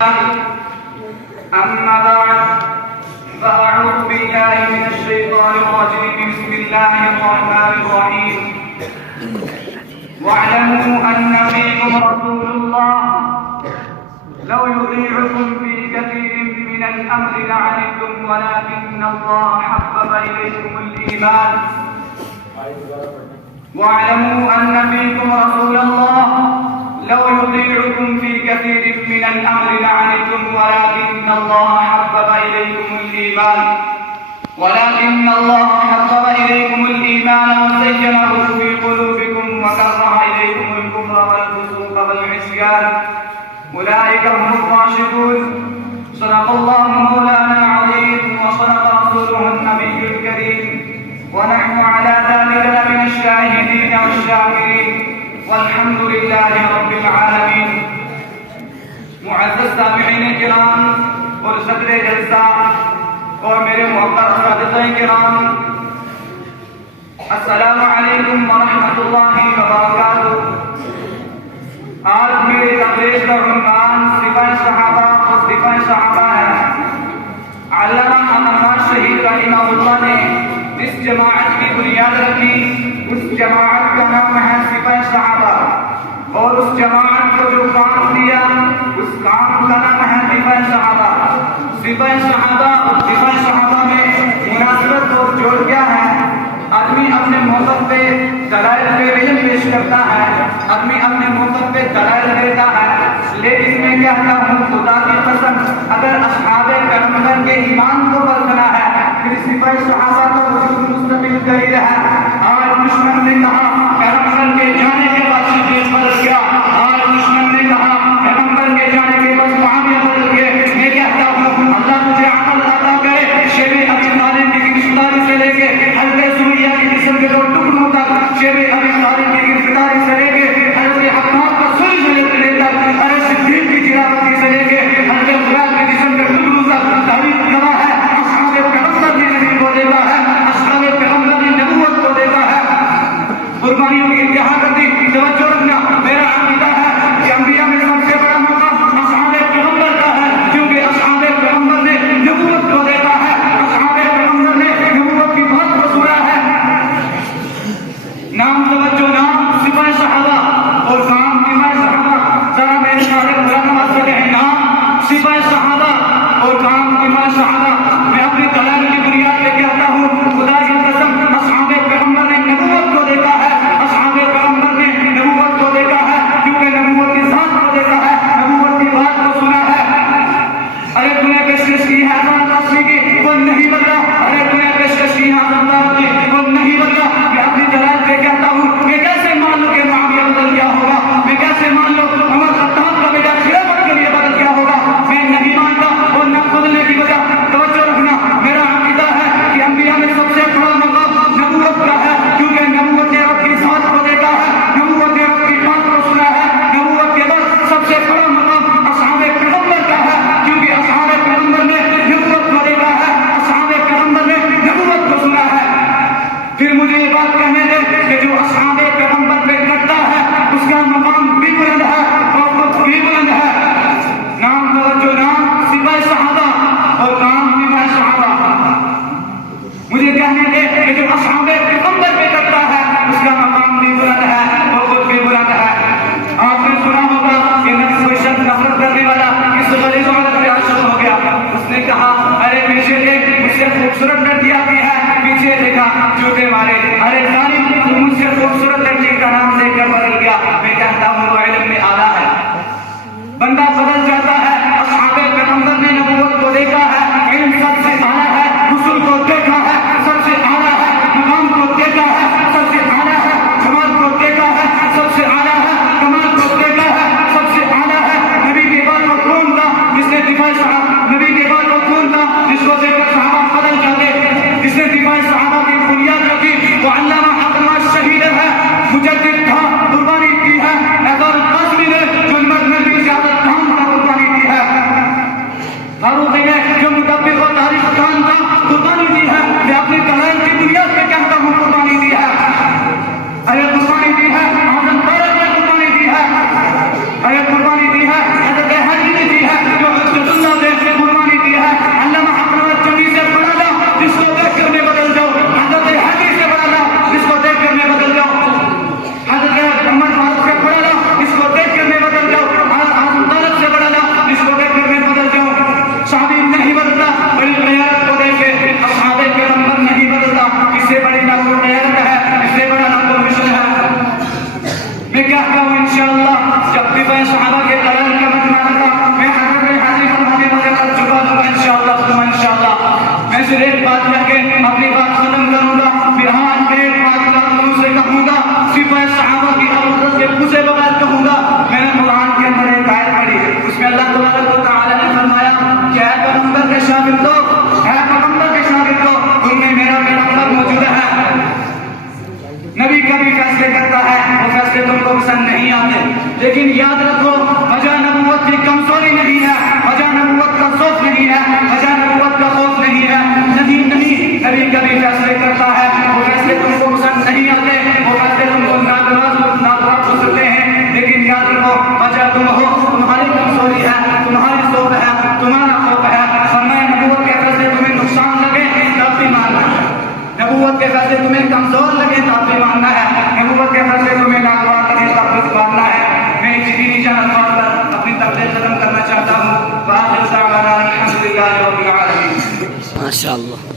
أما بعد فأعوذ بالله من الشيطان الرجيم بسم الله الرحمن الرحيم واعلموا أن فيكم رسول الله لو يطيعكم في كثير من الأمر لعنتم ولكن الله حبب إليكم الإيمان واعلموا أن فيكم رسول الله لو يطيعكم في كثير من الأمر لعنتم ولكن الله حبب إليكم الإيمان وزينه في قلوبكم وكره إليكم الكفر والفسوق والعصيان أولئك هم الراشدون. صدق الله مولانا العظيم وصدق رسوله النبي الكريم ونحن على ذلك لمن الشاهدين والشاكرين والحمد لله رب العالمین. معزز سامعین کرام اور صدر جلسہ اور میرے محترم اساتذہ کرام، السلام علیکم ورحمۃ اللہ وبرکاتہ. آج میرے تقریر کا عنوان سپاہ صحابہ اور سپاہ صحابہ ہے. علامہ امام شہید رحمہ اللہ نے جس جماعت کی بنیاد رکھی اس جماعت کا نام ہے سپاہ صحابہ، اور اس جماعت کو جو کام دیا اس کام کا نام ہے سپاہ صحابہ. سپاہ صحابہ اور سپاہ صحابہ میں مناسبت اور جوڑ کیا ہے؟ آدمی اپنے موقف پہ دلائل پہ علم پیش کرتا ہے، آدمی اپنے موقف پہ دلائل دیتا ہے، لیکن میں کہتا ہوں خدا کی قسم اگر اصحاب پیغمبر کے ایمان کو پرکھنا ہے پھر سپاہ صحابہ کا وجود مستقل کری رہا. آج دشمن نے کہا پیغمبر کے جانے کے بعد صدیق بدل گیا، آج دشمن نے کہا پیغمبر کے جانے کے بعد معاویہ بدل گئے. میں کہتا ہوں اللہ تجھے عقل عطا کرے. شیر ابی طالب کی گرفتاری سے لے کے حضرت سمیہ کی جسم کے دو ٹکڑوں تک، شیر ابی طالب کی گرفتاری سے لے کے حضرت حماد کا سوئی سے لے تک، حضرت صدیق کی جلاوطی سے لے کے حضرت غلام کے جسم کے ٹکڑوں تک تاریخ گواہ ہے. اصحاب پیغمبر نے نبی کو دیکھا ہے، اصحاب پیغمبر نے نبوت کو دیکھا ہے. قربانیوں کی انتہا کر دی. توجہ رکھنا، میرا عقیدہ ہے کہ انبیاء میں سب سے بڑا مقام اصحاب پیغمبر کا ہے، کیونکہ اصحاب پیغمبر نے نبوت کو دیکھا ہے، اصحاب پیغمبر نے نبوت کی بات کو سنا ہے. نام توجہ، نام سپاہ صحابہ اور کام سپاہ صحابہ. ذرا میرے ساتھ بلند آواز سے کہیں نام سپاہ صحابہ اور کام سپاہ صحابہ. میں اپنی دلائل کی بنیاد پہ کہتا ہوں خدا کی قسم اصحاب پیغمبر نے نبوت کو دیکھا ہے، اصحاب پیغمبر نے نبوت کو دیکھا ہے، کیونکہ نبوت کی ذات کو دیکھا ہے، نبوت کی بات کو سنا ہے. ارے تم نے پیشکش کی ہے حضرت قاسمی کی، وہ نہیں بدلا. ارے تم نے پیشکش کی ہے حضرت کی، وہ نہیں بدلا. میں اپنی دلائل پہ کہتا ہوں میں کیسے مان لوں کہ معاویہ بدل گیا ہوگا؟ میں کیسے مان لوں عمر خطاب کا بیٹا خلافت کے لیے بدل گیا ہوگا؟ میں نہیں مانتا. اور نہ بدلنے کی وجہ توجہ رکھنا، میرا عقیدہ ہے کہ انبیاء میں سب سے بڑا مقام نبوت کا ہے، کیونکہ نبوت نے رب کی ذات کو دیکھا ہے، نبوت نے رب کی بات کو سنا ہے. نبوت کے بعد سب سے بڑا مقام اصحاب پیغمبر کا ہے، کیونکہ اصحاب پیغمبر نے نبوت کو دیکھا ہے، اصحاب پیغمبر نے نبوت کو سنا ہے. پھر مجھے یہ بات کہنے دے کہ جو اصحاب پیغمبر پہ کرتا ہے اس کا مقام بھی بلند ہے اور خود بھی بلند ہے. نام توجہ، نام سپاہ صحابہ اور کام سپاہ صحابہ. مجھے کہنے دے کہ جو اصحاب پیغمبر پہ کرتا ہے اس کا مقام بھی بلند ہے اور خود بھی بلند ہے. آپ نے سنا ہوگا کہ کوئی شخص نفرت کرنے والا کس غریب عورت پہ عاشق ہو گیا. اس نے کہا ارے پیچھے دیکھ مجھ سے خوبصورت لڑکی آتی ہے. پیچھے دیکھا جوتے مارے. ارے ظالم تو مجھ سے خوبصورت لڑکی کا نام دیکھ کر بدل گیا. میں کہتا ہوں وہ علم میں اعلیٰ ہے، بندہ بدل جاتا ہے. اصحاب پیغمبر نے نبوت کو دیکھا ہے، علم سب سے اعلیٰ ہے، رسول کو دیکھا ہے سب سے اعلیٰ ہے، مقام کو دیکھا ہے سب سے اعلیٰ ہے، جمال کو دیکھا ہے سب سے اعلیٰ ہے، کمال کو دیکھا ہے سب سے اعلیٰ ہے. نبی کے بعد وہ کون تھا جس نے دفاع صحابہ؟ نبی کے بعد وہ کون تھا جس کو دیکھ کر صحابہ بدل جاتے؟ جس نے دفاع صحابہ کی بنیاد رکھی وہ علامہ اقمار شہید ہے، مجدد تھا، قربانی کی ہے. قاسمی نے جو نبی کی زیادہ کام کا قربانی پسند نہیں آتے. لیکن یاد رکھو وجہ نبوت کی کمزوری نہیں ہے, وجہ نبوت کا ذوق نہیں ہے, وجہ نبوت کا خوف نہیں ہے. نبی کبھی فیصلے کرتا ہے, وہ فیصلے تم کو پسند نہیں آتے, وہ فیصلے تم کو ناگوار ہو سکتے ہیں, لیکن یاد رکھو وجہ تم ہو, تمہاری کمزوری ہے, تمہاری ذوق ہے, تمہارا خوف ہے. فرمایا نبوت کے فیصلے تمہیں نقصان لگے تب بھی ماننا ہے, نبوت کے فیصلے تمہیں کمزور لگے تب بھی ماننا ہے, نبوت کے فیصلے تمہیں ناگوار لگے تب بھی ماننا ہے. میں اس دینی جان پر اپنی تقریر ختم کرنا چاہتا ہوں. وآخر دعوانا الحمدللہ رب العالمین. ماشاء اللہ.